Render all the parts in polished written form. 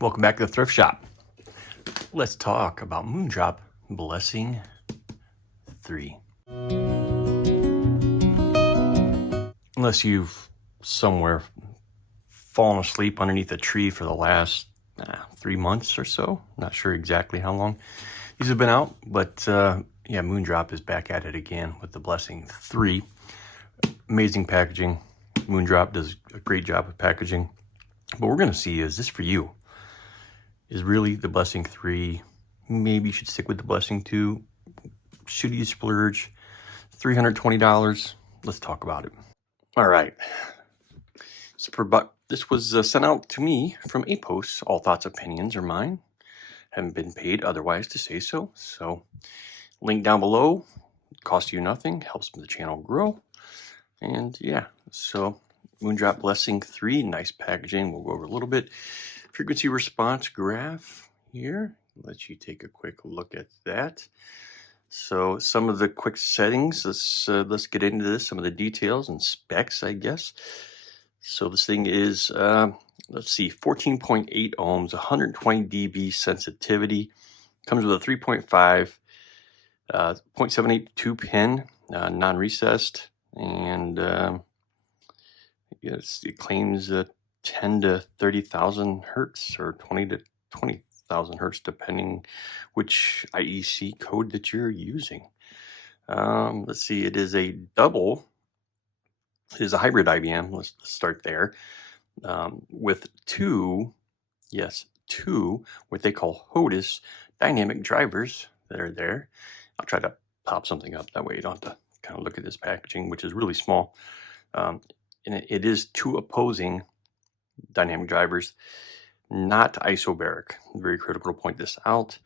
Welcome back to the thrift shop. Let's talk about Moondrop Blessing 3. Unless you've somewhere fallen asleep underneath a tree for the last 3 months or so, not sure exactly how long these have been out, but yeah, Moondrop is back at it again with the Blessing 3. Amazing packaging. Moondrop does a great job of packaging. But we're going to see, is this for you? Is really the Blessing 3, maybe you should stick with the Blessing 2. Should you splurge? $320. Let's talk about it. All right. This was sent out to me from a post. All thoughts, opinions are mine. Haven't been paid otherwise to say so. So, link down below. Costs you nothing. Helps the channel grow. And yeah, so Moondrop Blessing 3. Nice packaging. We'll go over a little bit. Frequency response graph here. Let you take a quick look at that. So some of the quick settings, let's get into this, some of the details and specs, I guess. So this thing is, let's see, 14.8 ohms, 120 dB sensitivity. Comes with a 3.5, 0.782 pin, non-recessed, and yes, it claims 10 to 30,000 hertz or 20 to 20,000 hertz, depending which IEC code that you're using. Let's see, it is a double. It is a hybrid IBM. Let's start there. With two what they call HOTUS dynamic drivers that are there. I'll try to pop something up that way you don't have to kind of look at this packaging, which is really small. And it is two opposing dynamic drivers, not isobaric. Very critical to point this out.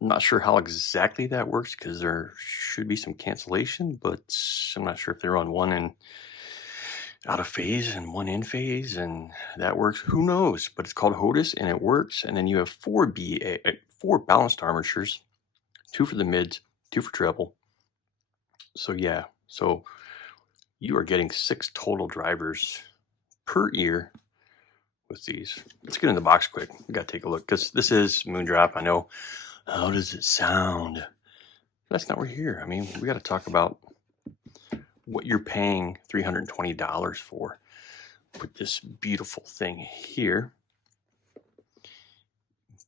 Not sure how exactly that works because there should be some cancellation, but I'm not sure if they're on one and out of phase and one in phase, and that works. Who knows? But it's called HOTUS and it works. And then you have four balanced armatures, 2 for the mids, 2 for treble. So yeah, so you are getting 6 total drivers per ear with these. Let's get in the box quick. We got to take a look because this is Moondrop. I know. How does it sound? That's not what we're here. I mean, we got to talk about what you're paying $320 for. Put this beautiful thing here.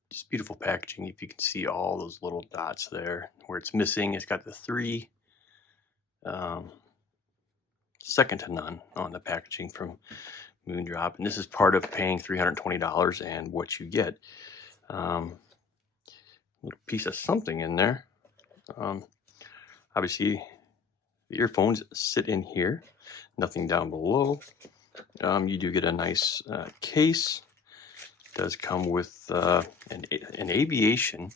Just beautiful packaging. If you can see all those little dots there where it's missing, it's got the 3. Second to none on the packaging from Moondrop, and this is part of paying $320 and what you get. Little piece of something in there. Obviously, the earphones sit in here. Nothing down below. You do get a nice case. It does come with an aviation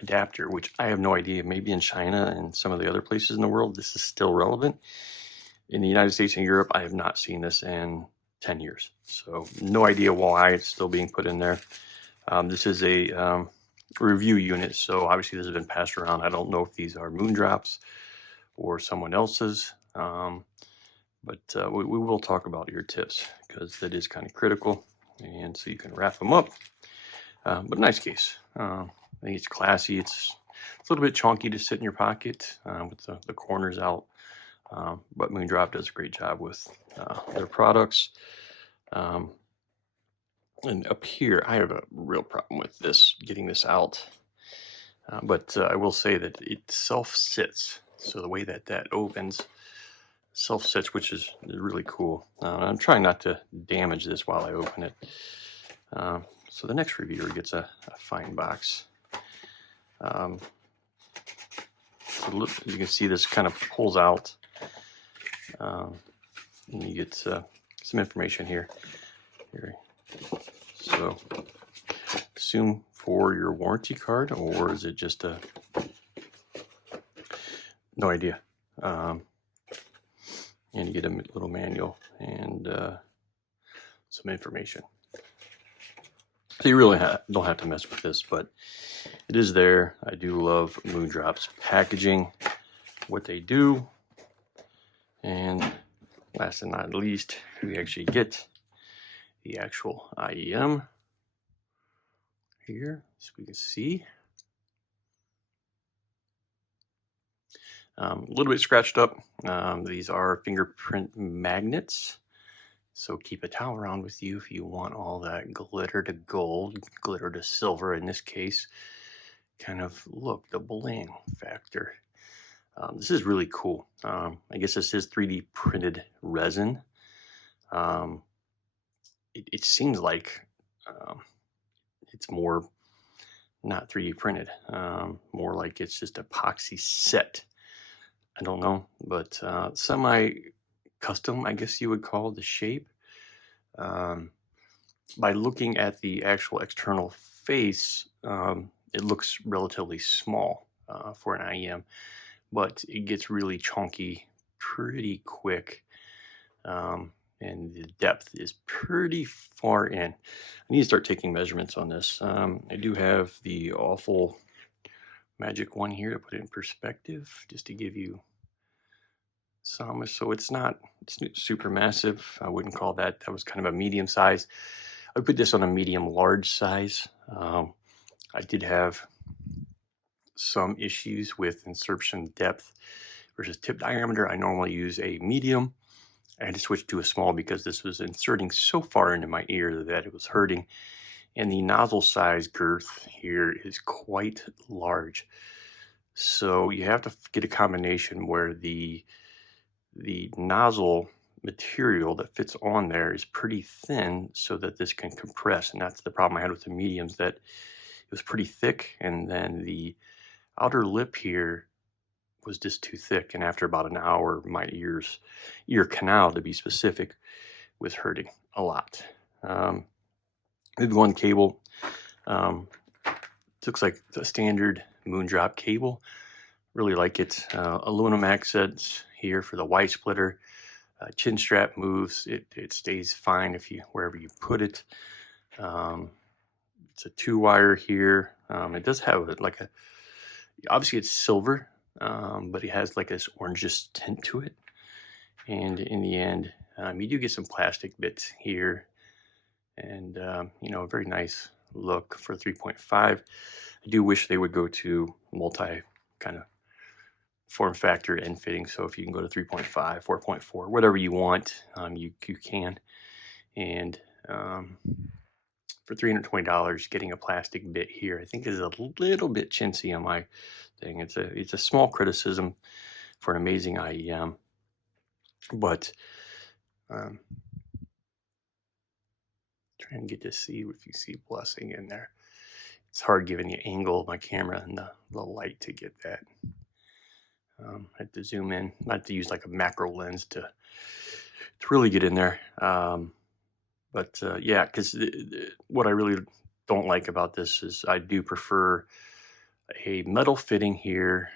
adapter, which I have no idea. Maybe in China and some of the other places in the world, this is still relevant. In the United States and Europe, I have not seen this in 10 years. So no idea why it's still being put in there. This is a review unit, so obviously this has been passed around. I don't know if these are Moondrops or someone else's, but we will talk about ear tips because that is kind of critical, and so you can wrap them up. But nice case. I think it's classy. It's a little bit chunky to sit in your pocket with the corners out. But Moondrop does a great job with their products. And up here, I have a real problem with this, getting this out. But I will say that it self-sits. So the way that opens, self-sits, which is really cool. I'm trying not to damage this while I open it. So the next reviewer gets a fine box. So look, you can see this kind of pulls out. And you get some information here. So, assume for your warranty card, or is it just a? No idea. And you get a little manual and some information. So you really don't have to mess with this, but it is there. I do love Moondrop's packaging, what they do. And last and not least, we actually get the actual IEM. here so we can see. A little bit scratched up. These are fingerprint magnets. So keep a towel around with you if you want all that glitter to gold, glitter to silver in this case. Kind of look, the bling factor. This is really cool. I guess this is 3D printed resin. Um, it seems like um, it's more not 3D printed, more like it's just epoxy set. I don't know, but semi custom, I guess you would call the shape. Um, by looking at the actual external face, it looks relatively small for an IEM, but it gets really chunky pretty quick. And the depth is pretty far in. I need to start taking measurements on this. I do have the awful magic one here to put it in perspective, just to give you some. So it's not super massive. I wouldn't call that. That was kind of a medium size. I would put this on a medium large size. I did have some issues with insertion depth versus tip diameter. I normally use a medium. I had to switch to a small because this was inserting so far into my ear that it was hurting. And the nozzle size girth here is quite large. So you have to get a combination where the nozzle material that fits on there is pretty thin so that this can compress. And that's the problem I had with the mediums, that it was pretty thick, and then the outer lip here was just too thick. And after about an hour, my ear canal to be specific, was hurting a lot. Maybe one cable. Looks like a standard Moondrop cable. Really like it. Aluminum accents here for the Y splitter. Chin strap moves. It stays fine if you wherever you put it. It's a 2-wire here. It does have like a, obviously it's silver, but it has like this orangish tint to it. And in the end, you do get some plastic bits here, and you know, a very nice look for 3.5. I do wish they would go to multi kind of form factor and fitting. So if you can go to 3.5, 4.4, whatever you want, you can. And for $320, getting a plastic bit here, I think is a little bit chintzy on my thing. It's a small criticism for an amazing IEM, but try and get to see if you see blessing in there. It's hard given the angle of my camera and the light to get that. I have to zoom in. I have to use like a macro lens to really get in there. But yeah, because what I really don't like about this is I do prefer a metal fitting here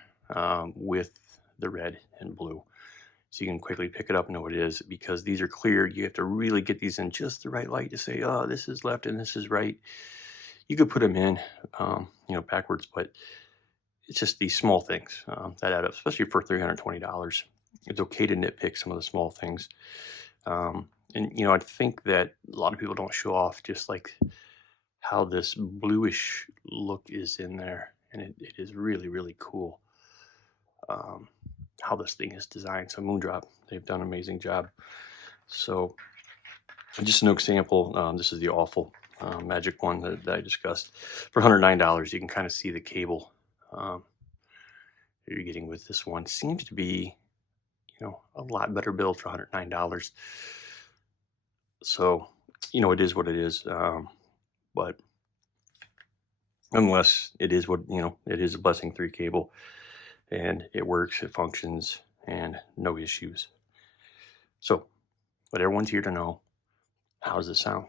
with the red and blue. So you can quickly pick it up and know what it is, because these are clear. You have to really get these in just the right light to say, oh, this is left and this is right. You could put them in, you know, backwards, but it's just these small things that add up, especially for $320. It's okay to nitpick some of the small things. And, you know, I think that a lot of people don't show off just like how this bluish look is in there. And it is really, really cool how this thing is designed. So Moondrop, they've done an amazing job. So just an example, this is the awful magic one that I discussed. For $109, you can kind of see the cable you're getting with this one. Seems to be, you know, a lot better build for $109. So, you know, it is what it is. But nonetheless, it is what, you know, it is a Blessing 3 cable, and it works, it functions, and no issues. So, but everyone's here to know, how does it sound?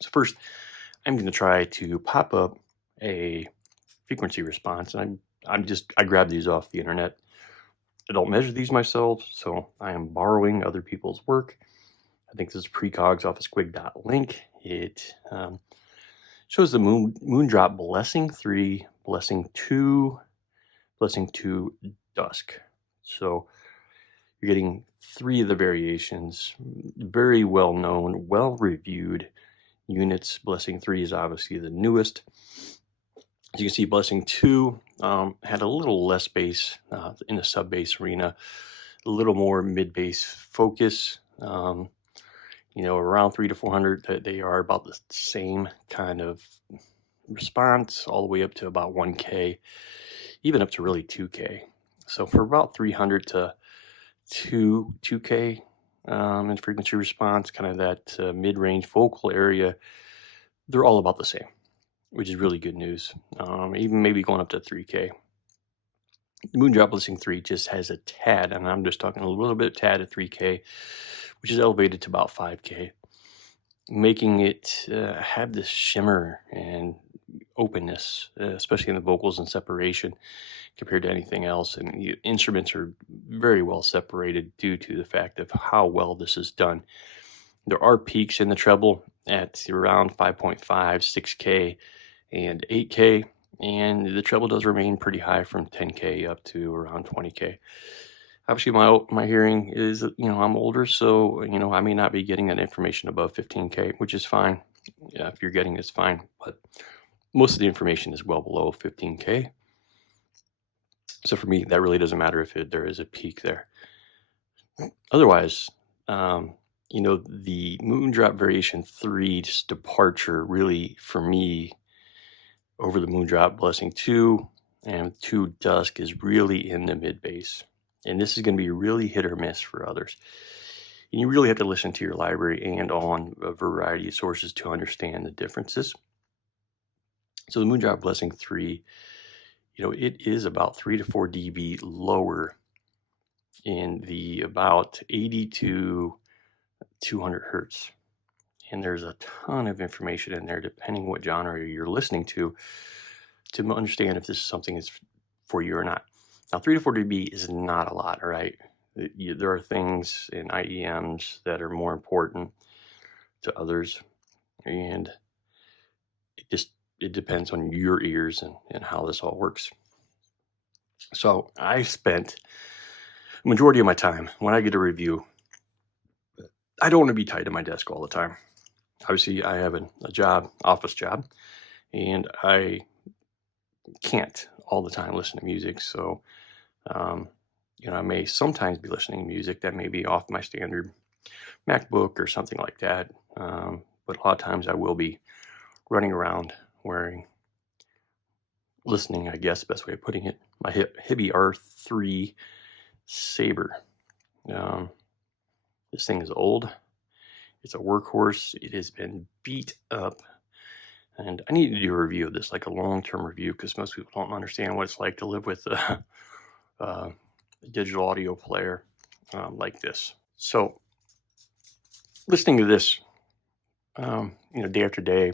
So first, I'm going to try to pop up a frequency response. And I grabbed these off the internet. I don't measure these myself, so I am borrowing other people's work. I think this is precogs off of squig.link. It shows the Moondrop Blessing 3, Blessing 2, Blessing 2 Dusk. So you're getting 3 of the variations, very well known, well reviewed. units. Blessing 3 is obviously the newest. As you can see, Blessing 2 had a little less bass in the sub bass arena, a little more mid bass focus. Around 3 to 400, they are about the same kind of response, all the way up to about 1K, even up to really 2K. So for about 300 to 2K in frequency response, kind of that mid-range vocal area, they're all about the same, which is really good news. Even maybe going up to 3K. The Moondrop Blessing 3 just has a tad, and I'm just talking a little bit tad at 3K, which is elevated to about 5K, making it have this shimmer and openness, especially in the vocals and separation compared to anything else. And the instruments are very well separated due to the fact of how well this is done. There are peaks in the treble at around 5.5, 6K, and 8K, and the treble does remain pretty high from 10K up to around 20K. Obviously, my hearing is, I'm older, so, I may not be getting that information above 15K, which is fine. Yeah, if you're getting it's fine, but most of the information is well below 15K. So for me, that really doesn't matter if there is a peak there. Otherwise, the Moondrop Variation 3's departure really, for me, over the Moondrop Blessing 2 and 2 Dusk is really in the mid bass. And this is going to be really hit or miss for others. And you really have to listen to your library and on a variety of sources to understand the differences. So the Moondrop Blessing 3, it is about 3 to 4 dB lower in the about 80 to 200 hertz. And there's a ton of information in there, depending what genre you're listening to understand if this is something that's for you or not. Now, 3 to 4 dB is not a lot, all right? There are things in IEMs that are more important to others, and it depends on your ears and how this all works. So I spent the majority of my time when I get a review, I don't want to be tied to my desk all the time. Obviously, I have a job, office job, and I can't all the time listen to music. So, I may sometimes be listening to music that may be off my standard MacBook or something like that. But a lot of times I will be running around listening, I guess, best way of putting it, my Hibby R3 Saber. This thing is old. It's a workhorse. It has been beat up. And I need to do a review of this, like a long-term review, because most people don't understand what it's like to live with a digital audio player like this. So listening to this, day after day,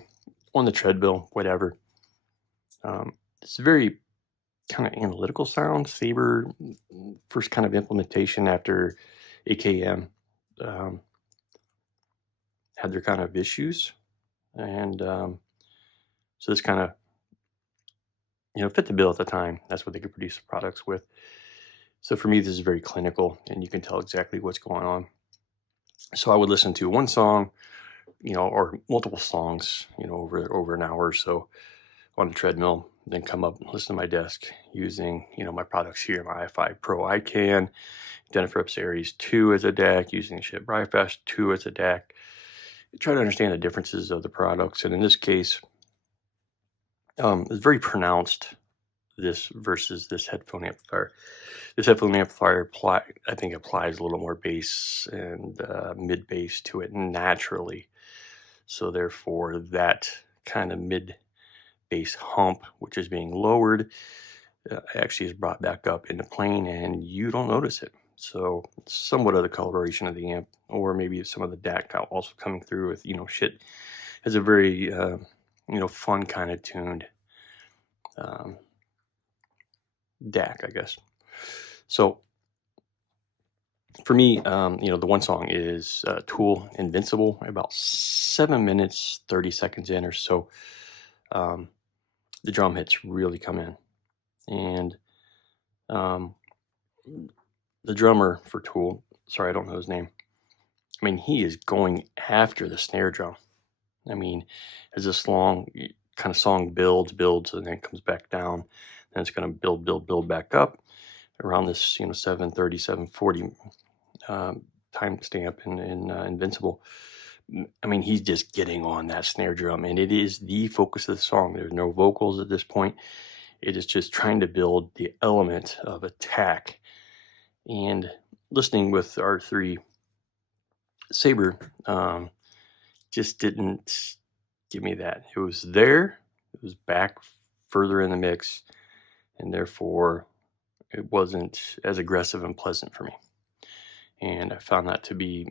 on the treadmill, whatever, it's very kind of analytical sound. Saber, first kind of implementation after AKM, had their kind of issues. And so this kind of, fit the bill at the time. That's what they could produce the products with. So for me, this is very clinical, and you can tell exactly what's going on. So I would listen to one song, or multiple songs, over an hour or so on the treadmill, then come up and listen to my desk using, my products here, my i5 Pro ICANN, Jennifer Series 2 as a DAC, using Ship Brifast 2 as a DAC. Try to understand the differences of the products. And in this case, it's very pronounced, this versus this headphone amplifier. This headphone amplifier, I think, applies a little more bass and mid bass to it naturally. So therefore, that kind of mid bass hump, which is being lowered, actually is brought back up into plane, and you don't notice it. So somewhat of the coloration of the amp, or maybe some of the DAC also coming through with, shit, has a very, fun kind of tuned DAC, I guess. So for me, the one song is Tool Invincible, about 7 minutes, 30 seconds in or so. The drum hits really come in. And the drummer for Tool, sorry, I don't know his name. I mean, he is going after the snare drum. I mean, as this long kind of song builds, and then comes back down, then it's going to build back up around this, 7:30, 7:40 time stamp in Invincible. I mean, he's just getting on that snare drum, and it is the focus of the song. There's no vocals at this point. It is just trying to build the element of attack. And listening with R3 Saber just didn't give me that. It was there, it was back further in the mix, and therefore it wasn't as aggressive and pleasant for me. And I found that to be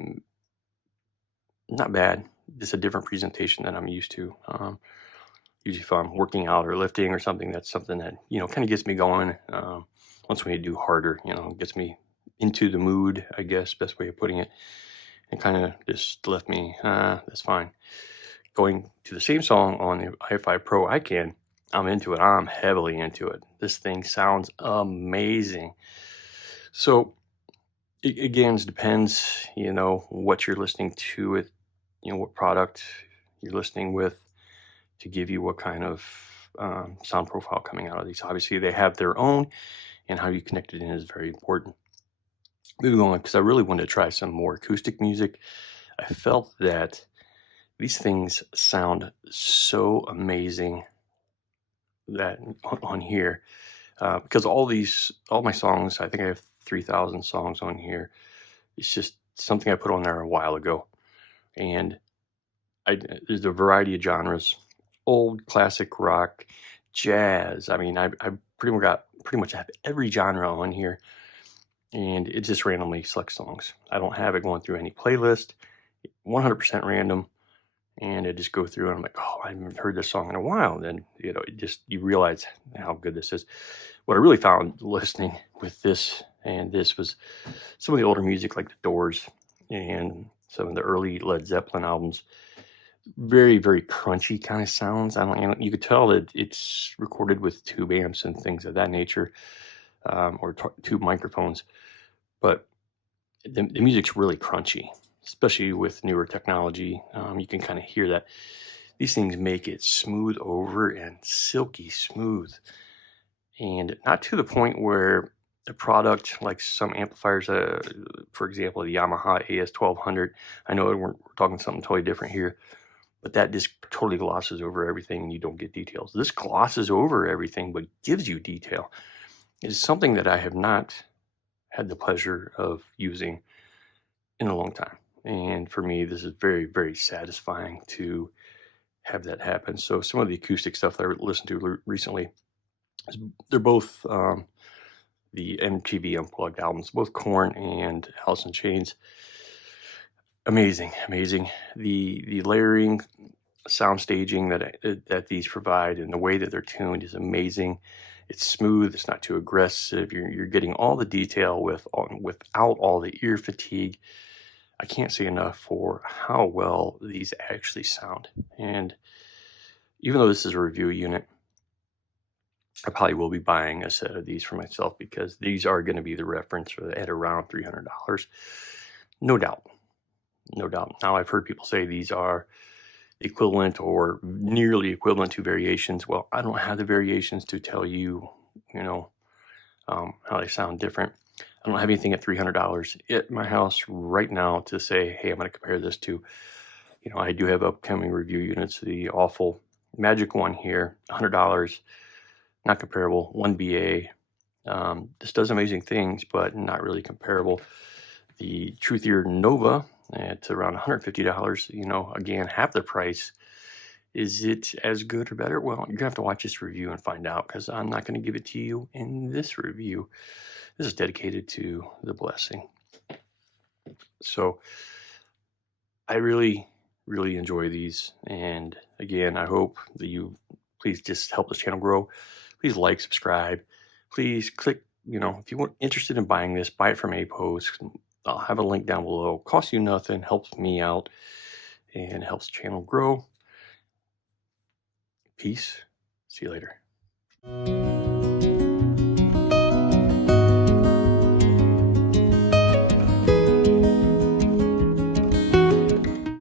not bad, just a different presentation than I'm used to. Usually if I'm working out or lifting or something, that's something that, kind of gets me going. Once we do harder, gets me into the mood, I guess, best way of putting it, and kind of just left me, that's fine. Going to the same song on the Hi-Fi Pro I'm into it. I'm heavily into it. This thing sounds amazing. So again, it depends, what you're listening to, with, what product you're listening with, to give you what kind of sound profile coming out of these. Obviously, they have their own, and how you connect it in is very important. Moving on, because I really wanted to try some more acoustic music. I felt that these things sound so amazing that on here, because all my songs, I think I have 3,000 songs on here. It's just something I put on there a while ago, and there's a variety of genres: old, classic rock, jazz. I mean, I pretty much have every genre on here, and it just randomly selects songs. I don't have it going through any playlist, 100% random, and I just go through and I'm like, oh, I haven't heard this song in a while. And then, you realize how good this is. What I really found listening with this and this was some of the older music, like the Doors and some of the early Led Zeppelin albums. Very, very crunchy kind of sounds. I don't, you could tell that it's recorded with tube amps and things of that nature, or tube microphones. But the music's really crunchy, especially with newer technology. You can kind of hear that. These things make it smooth over and silky smooth, and not to the point where a product like some amplifiers, for example, the Yamaha AS1200. I know we're talking something totally different here, but that just totally glosses over everything and you don't get details. This glosses over everything but gives you detail. It's something that I have not had the pleasure of using in a long time. And for me, this is very, very satisfying to have that happen. So some of the acoustic stuff that I listened to recently, they're both the MTV Unplugged albums, both Korn and Alice in Chains. Amazing, amazing. The layering, sound staging that these provide, and the way that they're tuned is amazing. It's smooth. It's not too aggressive. You're getting all the detail without all the ear fatigue. I can't say enough for how well these actually sound. And even though this is a review unit, I probably will be buying a set of these for myself, because these are going to be the reference at around $300. No doubt. No doubt. Now, I've heard people say these are equivalent or nearly equivalent to variations. Well, I don't have the variations to tell you, how they sound different. I don't have anything at $300 at my house right now to say, hey, I'm going to compare this to. I do have upcoming review units. The awful Magic one here, $100, not comparable. 1BA. This does amazing things, but not really comparable. The Truth Ear Nova at around $150, again, half the price. Is it as good or better? Well, you're going to have to watch this review and find out, because I'm not going to give it to you in this review. This is dedicated to the blessing. So I really, really enjoy these. And again, I hope that you please just help this channel grow. Please like, subscribe. Please click, if you weren't interested in buying this, buy it from APOS. I'll have a link down below. Costs you nothing, helps me out, and helps the channel grow. Peace. See you later.